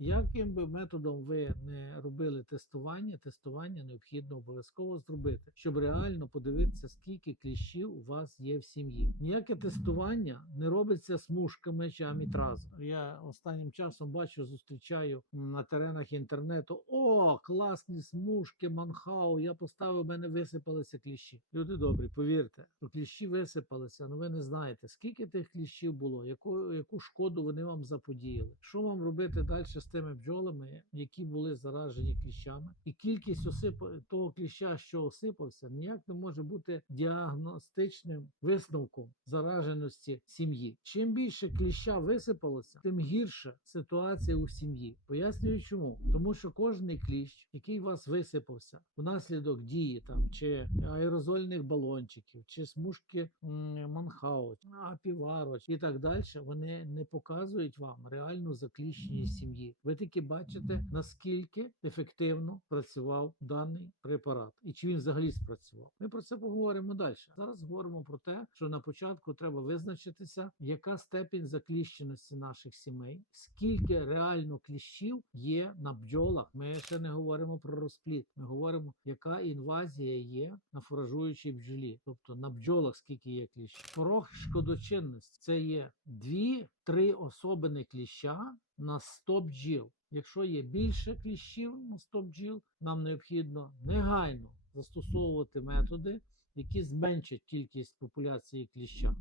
Яким би методом ви не робили тестування, тестування необхідно обов'язково зробити, щоб реально подивитися, скільки кліщів у вас є в сім'ї. Ніяке тестування не робиться смужками чи амітразом. Я останнім часом бачу, зустрічаю на теренах інтернету: о, класні смужки, манхау. Я поставив, в мене висипалися кліщі. Люди добрі, повірте, що кліщі висипалися, але ви не знаєте, скільки тих кліщів було, яку, яку шкоду вони вам заподіяли. Що вам робити далі тими бджолами, які були заражені кліщами, і кількість осип... того кліща, що осипався, ніяк не може бути діагностичним висновком зараженості сім'ї. Чим більше кліща висипалося, тим гірша ситуація у сім'ї. Пояснюю, чому тому, що кожний кліщ, який у вас висипався внаслідок дії там чи аерозольних балончиків, чи смужки м, манхау, апіваро і так далі, вони не показують вам реальну закліщеність сім'ї. Ви тільки бачите наскільки ефективно працював даний препарат і чи він взагалі спрацював. Ми про це поговоримо далі. Зараз говоримо про те, що на початку треба визначитися, яка степінь закліщеності наших сімей, скільки реально кліщів є на бджолах. Ми ще не говоримо про розпліт. Ми говоримо, яка інвазія є на фуражуючій бджолі, тобто на бджолах скільки є кліщів. Порог шкодочинності це є дві-три особини кліща на 100 бджіл. Якщо є більше кліщів на 100 бджіл, нам необхідно негайно застосовувати методи, які зменшать кількість популяції кліща.